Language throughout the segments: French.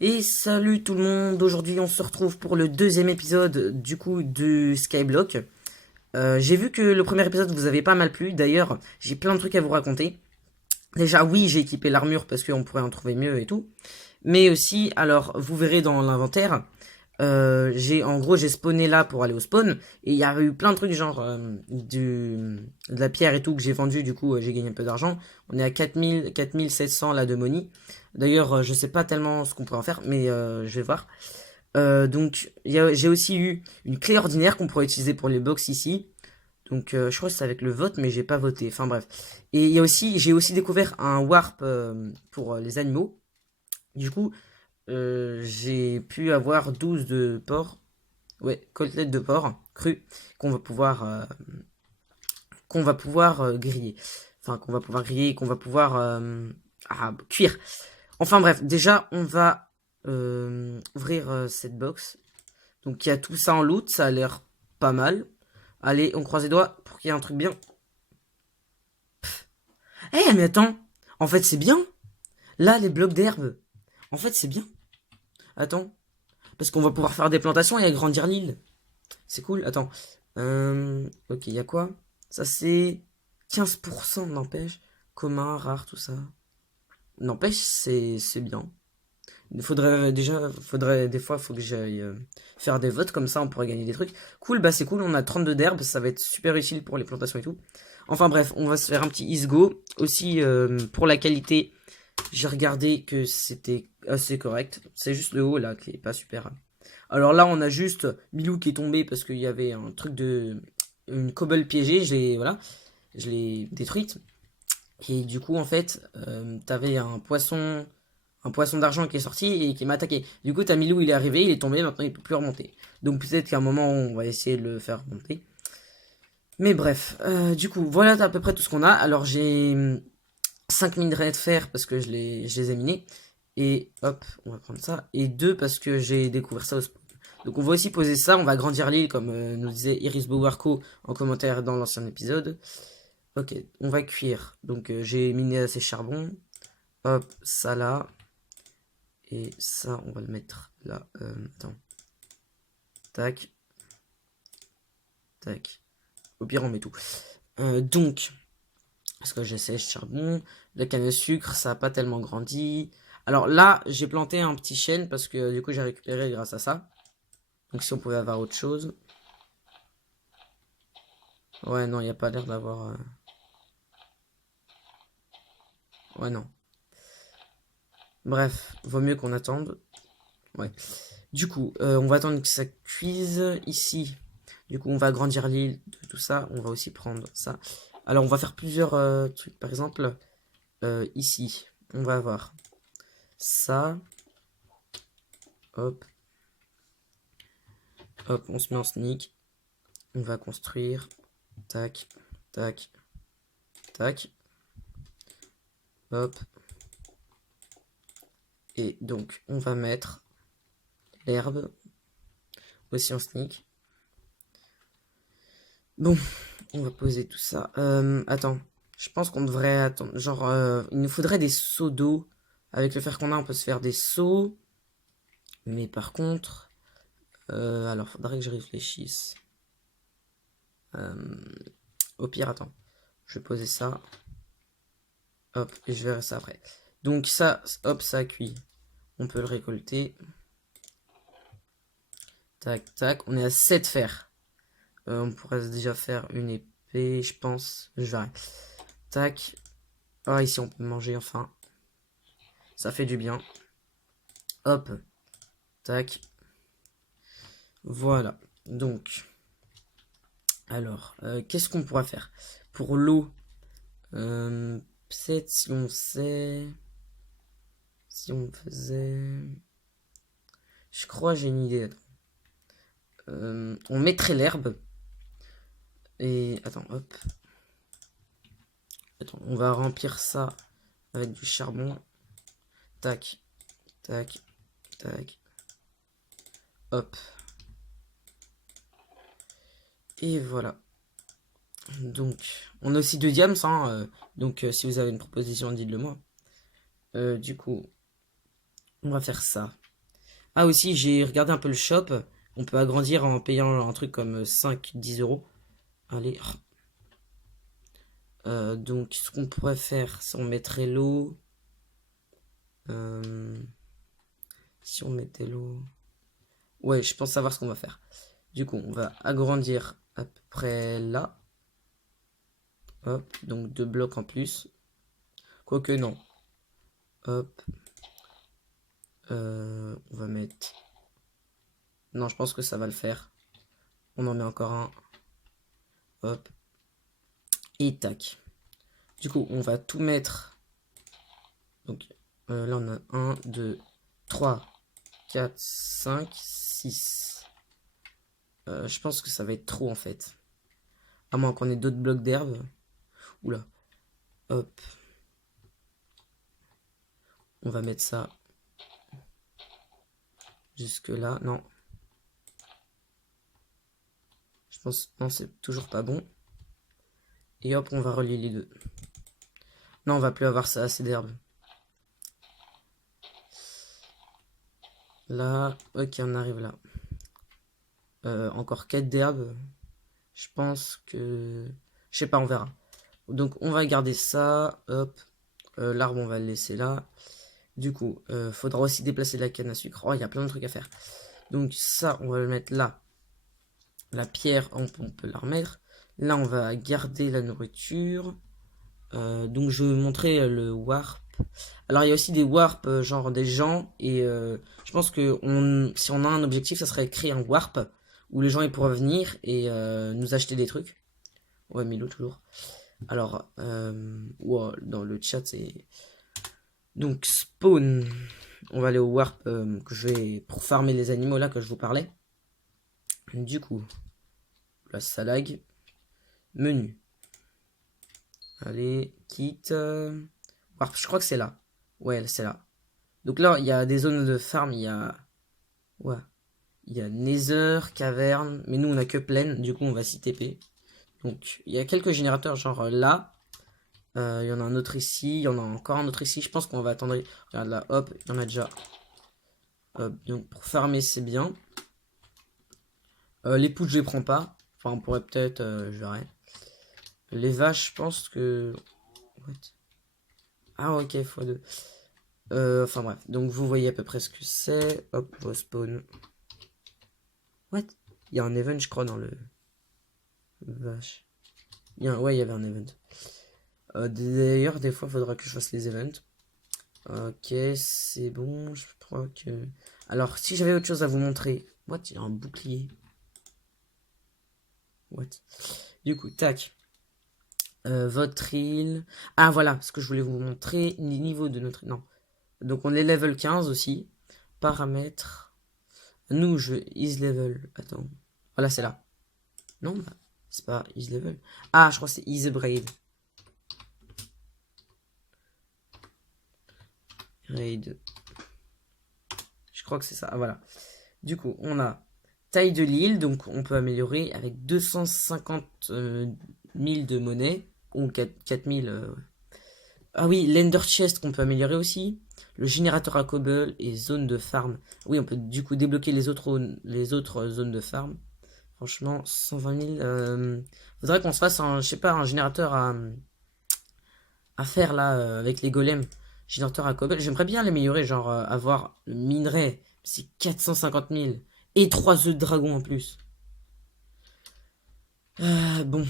Et salut tout le monde, aujourd'hui on se retrouve pour le deuxième épisode du coup de Skyblock. J'ai vu que le premier épisode vous avait pas mal plu, d'ailleurs j'ai plein de trucs à vous raconter. Déjà oui, j'ai équipé l'armure parce qu'on pourrait en trouver mieux et tout. Mais aussi, alors vous verrez dans l'inventaire, j'ai spawné là pour aller au spawn. Et il y a eu plein de trucs genre de la pierre et tout que j'ai vendu, du coup j'ai gagné un peu d'argent. On est à 4700 là de money. D'ailleurs je sais pas tellement ce qu'on pourrait en faire, mais je vais voir. Donc j'ai aussi eu une clé ordinaire qu'on pourrait utiliser pour les box ici. Donc je crois que c'est avec le vote, mais j'ai pas voté. Enfin bref. Et j'ai aussi découvert un warp pour les animaux. Du coup, j'ai pu avoir 12 de porc. Ouais, côtelettes de porc cru qu'on va pouvoir griller. Enfin, qu'on va pouvoir griller, qu'on va pouvoir cuire. Enfin bref, déjà, on va ouvrir cette box. Donc il y a tout ça en loot, ça a l'air pas mal. Allez, on croise les doigts pour qu'il y ait un truc bien. Eh, mais attends, en fait c'est bien. Là, les blocs d'herbe, en fait c'est bien. Attends, parce qu'on va pouvoir faire des plantations et agrandir l'île. C'est cool, attends. Ok, il y a quoi? Ça c'est 15% n'empêche. Commun, rare, tout ça. N'empêche, c'est bien. Faudrait des fois, faut que j'aille faire des votes, comme ça on pourrait gagner des trucs. Cool, bah c'est cool, on a 32 d'herbe, ça va être super utile pour les plantations et tout. Enfin bref, on va se faire un petit isgo. Aussi, pour la qualité, j'ai regardé que c'était assez correct. C'est juste le haut là qui est pas super. Alors là, on a juste Milou qui est tombé parce qu'il y avait un truc de... Une cobble piégée, je l'ai détruite. Et du coup, en fait, t'avais un poisson d'argent qui est sorti et qui m'a attaqué. Du coup, Milou, il est arrivé, il est tombé, maintenant il peut plus remonter. Donc peut-être qu'à un moment, on va essayer de le faire remonter. Mais bref, du coup, voilà à peu près tout ce qu'on a. Alors j'ai 5 minerais de fer parce que je les ai minés. Et hop, on va prendre ça. Et 2 parce que j'ai découvert ça au spawn. Donc on va aussi poser ça, on va grandir l'île comme nous disait Iris Bowarco en commentaire dans l'ancien épisode. Ok, on va cuire. Donc j'ai miné assez charbon. Hop, ça là. Et ça, on va le mettre là. Attends. Tac. Tac. Au pire, on met tout. Donc, parce que j'essaie charbon. La canne à sucre, ça n'a pas tellement grandi. Alors là, j'ai planté un petit chêne parce que du coup, j'ai récupéré grâce à ça. Donc si on pouvait avoir autre chose. Ouais, non, il n'y a pas l'air d'avoir... Ouais, non. Bref, vaut mieux qu'on attende. Ouais. Du coup, on va attendre que ça cuise ici. Du coup, on va agrandir l'île de tout ça. On va aussi prendre ça. Alors, on va faire plusieurs trucs. Par exemple, ici, on va avoir ça. Hop. Hop, on se met en sneak. On va construire. Tac, tac, tac. Hop. Et donc, on va mettre l'herbe aussi en sneak. Bon, on va poser tout ça. Attends, je pense qu'on devrait attendre. Genre, il nous faudrait des seaux d'eau. Avec le fer qu'on a, on peut se faire des seaux. Mais par contre, alors, faudrait que je réfléchisse. Au pire, attends, je vais poser ça. Hop, et je verrai ça après. Donc ça, hop, ça a cuit. On peut le récolter. Tac, tac. On est à 7 fer. On pourrait déjà faire une épée, je pense. Je verrai. Tac. Ah, ici, on peut manger, enfin. Ça fait du bien. Hop. Tac. Voilà. Donc. Alors, qu'est-ce qu'on pourra faire? Pour l'eau. Peut-être si on sait... Si on faisait... Je crois j'ai une idée. On mettrait l'herbe. Et attends, hop. Attends, on va remplir ça avec du charbon. Tac, tac, tac. Hop. Et voilà. Donc, on a aussi 2 diams, hein, donc si vous avez une proposition, dites-le moi. Du coup, on va faire ça. Ah aussi, j'ai regardé un peu le shop. On peut agrandir en payant un truc comme 5-10 euros. Allez. Donc, ce qu'on pourrait faire, c'est on mettrait l'eau. Si on mettait l'eau... Ouais, je pense savoir ce qu'on va faire. Du coup, on va agrandir à peu près là. Hop, donc 2 blocs en plus. Quoique non. Hop. On va mettre... Non, je pense que ça va le faire. On en met encore un. Hop. Et tac. Du coup, on va tout mettre. Donc là, on a 1, 2, 3, 4, 5, 6. Je pense que ça va être trop en fait. À moins qu'on ait d'autres blocs d'herbe. Oula. Hop. On va mettre ça jusque là. Non. Je pense... Non, c'est toujours pas bon. Et hop, on va relier les deux. Non, on va plus avoir ça assez d'herbe. Là, ok, on arrive là. Encore 4 d'herbe. Je pense que... Je sais pas, on verra. Donc, on va garder ça. Hop. L'arbre, on va le laisser là. Du coup, faudra aussi déplacer la canne à sucre. Oh, il y a plein de trucs à faire. Donc, ça, on va le mettre là. La pierre, on peut la remettre. Là, on va garder la nourriture. Donc, je vais vous montrer le warp. Alors, il y a aussi des warp, genre des gens. Et je pense que si on a un objectif, ça serait créer un warp où les gens ils pourraient venir et nous acheter des trucs. Ouais, Milo, toujours. Alors, wow, dans le chat, c'est... Donc, spawn. On va aller au warp que je vais... Pour farmer les animaux, là, que je vous parlais. Du coup, là, ça lag. Menu. Allez, quitte. Warp, je crois que c'est là. Ouais, c'est là. Donc là, il y a des zones de farm, il y a... Ouais. Il y a Nether, caverne, mais nous on a que plaine, du coup on va s'y TP. Donc il y a quelques générateurs genre là. Il y en a un autre ici, il y en a encore un autre ici. Je pense qu'on va attendre. Regarde là, hop, il y en a déjà. Hop, donc pour farmer c'est bien. Les poules je les prends pas. Enfin on pourrait peut-être, je verrai. Les vaches je pense que... What? Ah ok, x2. Enfin bref, donc vous voyez à peu près ce que c'est. Hop, on va spawn. What? Il y a un event je crois dans le... Vache. Ouais, il y avait un event. D'ailleurs, des fois, il faudra que je fasse les events. Ok, c'est bon, je crois que... Alors, si j'avais autre chose à vous montrer... What? Il y a un bouclier. What? Du coup, tac. Votre île... Ah, voilà, ce que je voulais vous montrer. Les niveaux de notre... Non. Donc, on est level 15 aussi. Paramètres. Nous, je... Is level... Attends. Voilà, c'est là. Non, bah, c'est pas is level. Ah, je crois que c'est is braid. Raid. Je crois que c'est ça. Ah, voilà. Du coup, on a taille de l'île, donc on peut améliorer avec 250 000 de monnaie, ou 4 000. Ah oui, l'Ender Chest qu'on peut améliorer aussi, le générateur à cobble et zone de farm. Oui, on peut du coup débloquer les autres zones de farm. Franchement, 120 000. Faudrait qu'on se fasse un, je sais pas, un générateur à faire là, avec les golems. Générateur à cobble. J'aimerais bien l'améliorer, genre avoir le minerai. C'est 450 000. Et 3 œufs de dragon en plus. Bon.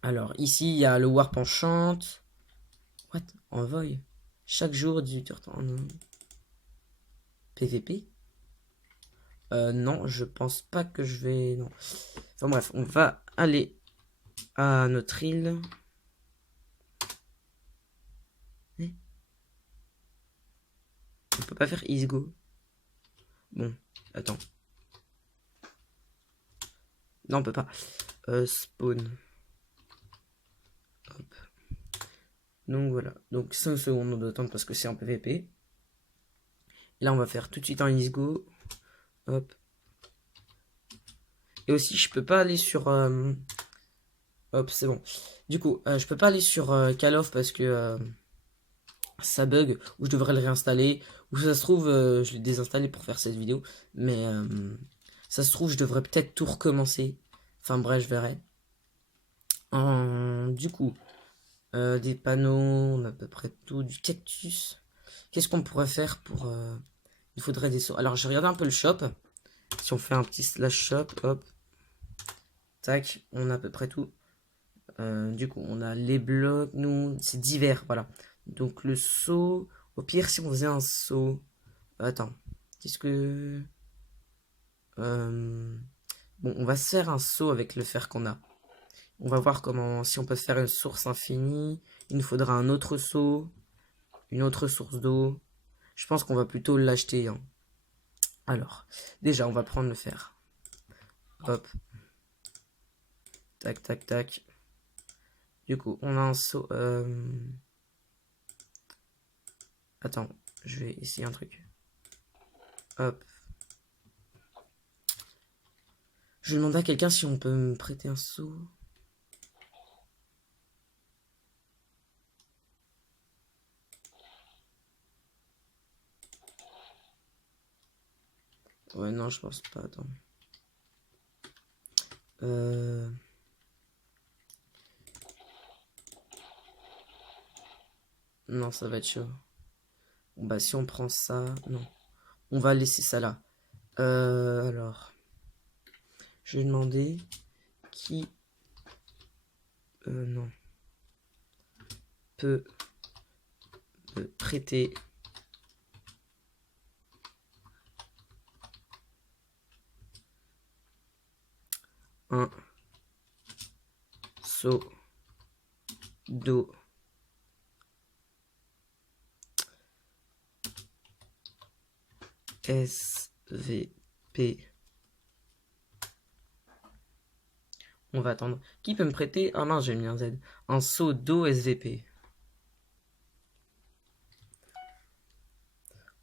Alors, ici, il y a le warp enchante. What? Envoy. Chaque jour, 18h30. Non. PVP? Non, je pense pas que je vais... Non. Enfin bref, on va aller à notre île. On peut pas faire Isgo. Bon, attends. Non, on peut pas. Spawn. Hop. Donc voilà. Donc 5 secondes d'attente parce que c'est en PVP. Et là, on va faire tout de suite un Isgo. Hop. Et aussi, je peux pas aller sur... Hop, c'est bon. Du coup, je peux pas aller sur Call of parce que ça bug, ou je devrais le réinstaller, ou ça se trouve, je l'ai désinstallé pour faire cette vidéo, mais ça se trouve, je devrais peut-être tout recommencer. Enfin bref, je verrai. Du coup, des panneaux, on a à peu près tout, du cactus. Qu'est-ce qu'on pourrait faire pour... il faudrait des sauts. Alors j'ai regardé un peu le shop. Si on fait un petit slash shop, hop, tac, on a à peu près tout. Du coup, on a les blocs, nous, c'est divers, voilà. Donc le saut, au pire, si on faisait un saut... Attends, qu'est-ce que... Bon, on va se faire un saut avec le fer qu'on a. On va voir comment, si on peut faire une source infinie. Il nous faudra un autre seau, une autre source d'eau. Je pense qu'on va plutôt l'acheter, hein. Alors, déjà, on va prendre le fer. Hop. Tac, tac, tac. Du coup, on a un seau. Attends, je vais essayer un truc. Hop. Je vais demander à quelqu'un si on peut me prêter un seau. Ouais, non, je pense pas. Attends. Non, ça va être chaud. Bon, bah, si on prend ça. Non. On va laisser ça là. Alors. Je vais demander qui. Non. Peut me prêter un seau d'eau SVP. On va attendre. Qui peut me prêter... Ah mince, j'ai mis un Z. Un seau d'eau SVP.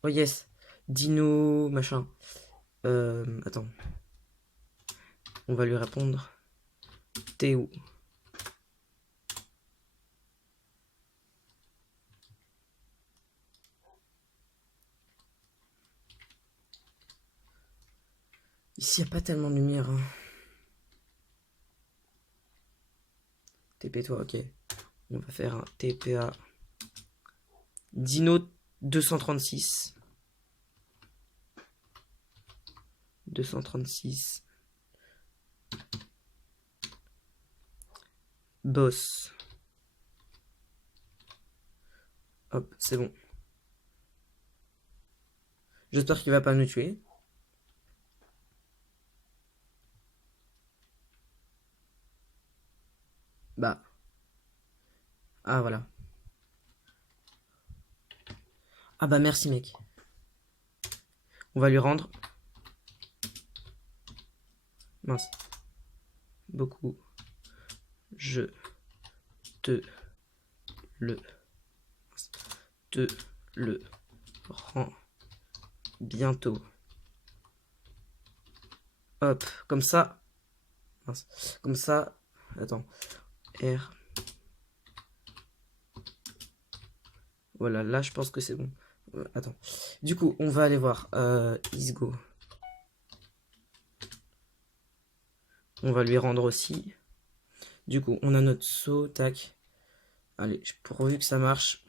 Oh yes. Dino... Machin. Attends. On va lui répondre. T'es où? Ici, il n'y a pas tellement de lumière, hein. TP toi, ok. On va faire un TPA. Dino 236. 236. Boss. Hop, c'est bon. J'espère qu'il va pas nous tuer. Bah. Ah, voilà. Ah bah merci, mec. On va lui rendre. Mince. Beaucoup. Je te le rends bientôt. Hop, comme ça. Mince. Comme ça. Attends. R. Voilà, là je pense que c'est bon. Attends. Du coup, on va aller voir. Isgo. On va lui rendre aussi. Du coup, on a notre saut. Tac. Allez, pourvu que ça marche.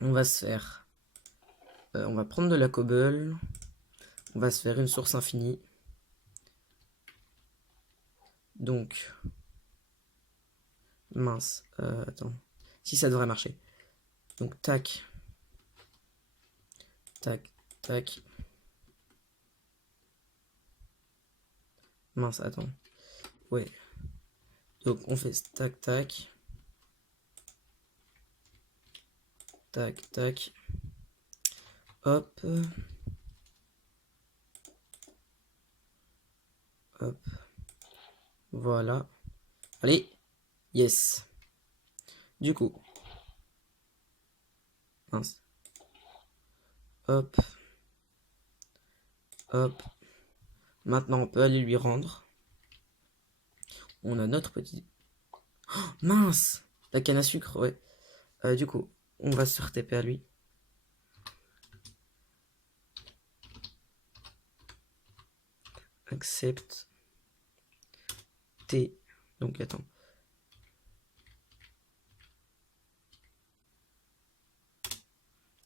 On va se faire. On va prendre de la cobble. On va se faire une source infinie. Donc. Mince. Attends. Si ça devrait marcher. Donc, tac. Tac, tac. Mince, attends. Ouais. Donc, on fait tac, tac. Tac, tac. Hop. Hop. Voilà. Allez. Yes. Du coup. Mince. Hop. Hop. Maintenant, on peut aller lui rendre. On a notre petit Mince! La canne à sucre, ouais. Du coup, on va se re-TP à lui. Accepte. T. Donc attends.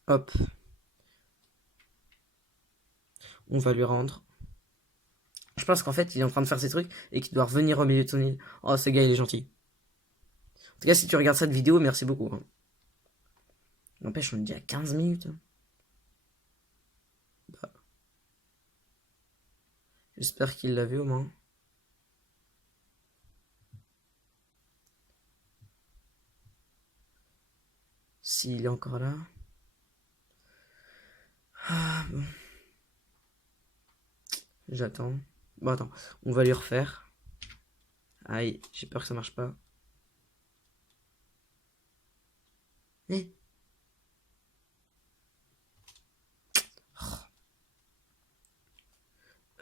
Hop. On va lui rendre. Je pense qu'en fait, il est en train de faire ses trucs et qu'il doit revenir au milieu de son île. Oh, ce gars, il est gentil. En tout cas, si tu regardes cette vidéo, merci beaucoup. Hein. N'empêche, on est déjà à 15 minutes. Hein. Bah, j'espère qu'il l'a vu au moins. S'il est encore là. Ah, bon. J'attends. Bon, attends. On va lui refaire. Aïe, j'ai peur que ça marche pas. Eh.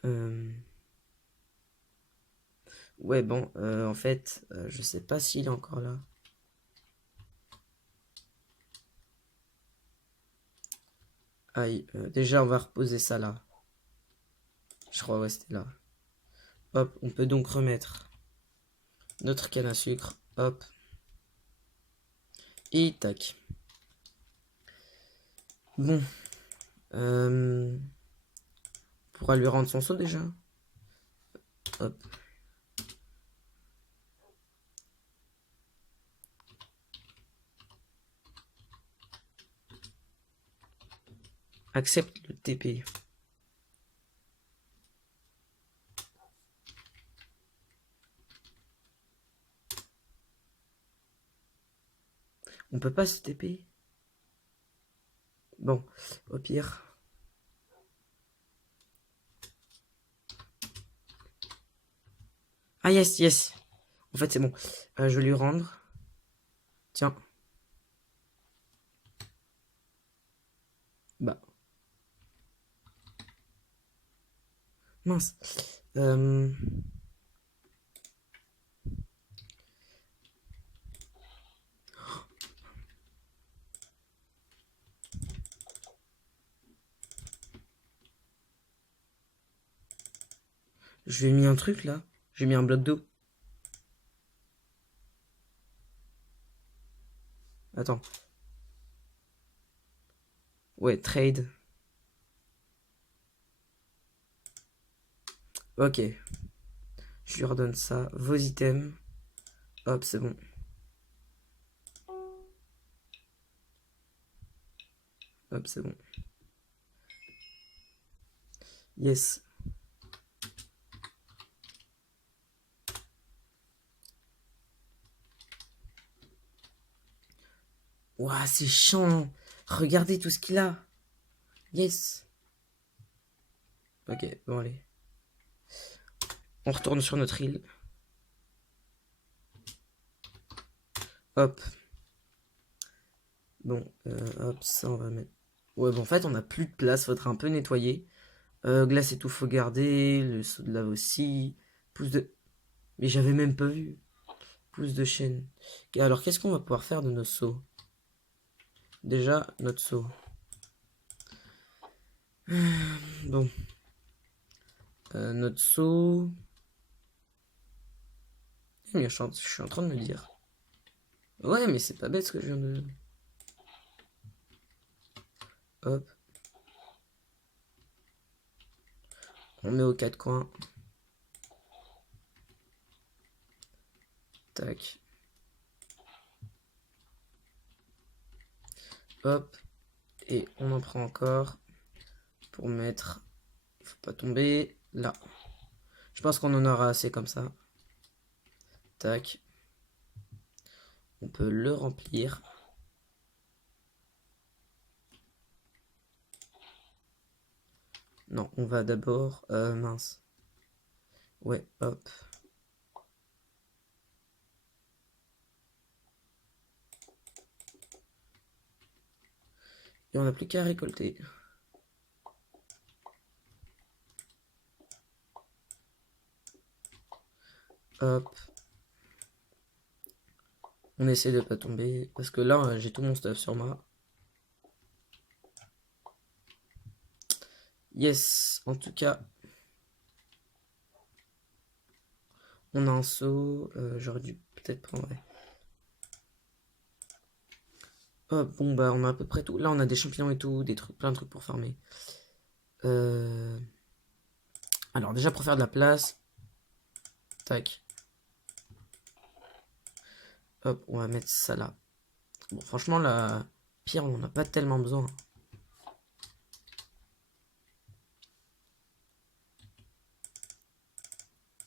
Euh... Ouais, bon, en fait, je sais pas s'il est encore là. Aïe, déjà, on va reposer ça là. Je crois, ouais, c'était là. Hop, on peut donc remettre notre canne à sucre. Hop. Et tac. Bon. On pourra lui rendre son seau déjà. Hop. Accepte le TP. On peut pas se TP. Bon, au pire. Ah yes, yes. En fait, c'est bon. Je vais lui rendre. Tiens. Bah. Mince. Je lui ai mis un truc là. J'ai mis un bloc d'eau. Attends. Ouais, trade. Ok. Je lui redonne ça. Vos items. Hop, c'est bon. Hop, c'est bon. Yes. Ouah, c'est chiant. Regardez tout ce qu'il a. Yes. Ok, bon allez. On retourne sur notre île. Hop. Bon, hop, ça on va mettre. Ouais, bon, en fait, on a plus de place. Faudra un peu nettoyer. Glace et tout, faut garder. Le seau de lave aussi. Pouce de. Mais j'avais même pas vu. Pouce de chaîne. Alors, qu'est-ce qu'on va pouvoir faire de nos seaux? Déjà, notre seau. Bon. Notre seau. Mais je suis en train de me dire. Ouais, mais c'est pas bête ce que je viens de. Hop. On met aux quatre coins. Tac. Hop. Et on en prend encore. Pour mettre. Faut pas tomber. Là. Je pense qu'on en aura assez comme ça. Tac. On peut le remplir. Non, on va d'abord. Mince. Ouais, hop. Et on n'a plus qu'à récolter. Hop. On essaie de pas tomber. Parce que là, j'ai tout mon stuff sur moi. Yes, en tout cas. On a un seau. J'aurais dû peut-être prendre. Ouais. Hop, bon bah on a à peu près tout. Là on a des champignons et tout, des trucs, plein de trucs pour farmer. Alors déjà pour faire de la place. Tac. Hop, on va mettre ça là. Bon franchement la pierre on en a pas tellement besoin.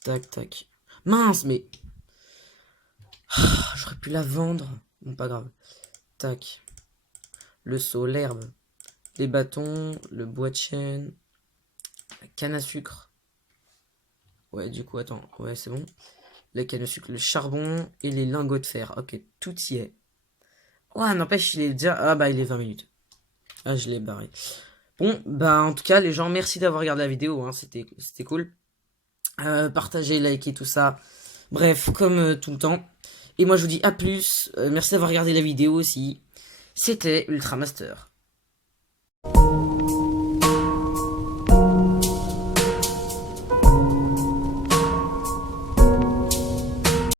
Tac tac. Mince mais. J'aurais pu la vendre. Bon pas grave. Tac. Le seau, l'herbe. Les bâtons, le bois de chêne. La canne à sucre. Ouais du coup attends. Ouais c'est bon. La canne à sucre, le charbon et les lingots de fer. Ok, tout y est. Ouais, n'empêche, il est déjà. Ah bah, il est 20 minutes. Ah, je l'ai barré. Bon, bah, en tout cas, les gens, merci d'avoir regardé la vidéo. Hein, c'était cool. Partagez, likez, tout ça. Bref, comme tout le temps. Et moi, je vous dis à plus. Merci d'avoir regardé la vidéo aussi. C'était Ultramaster.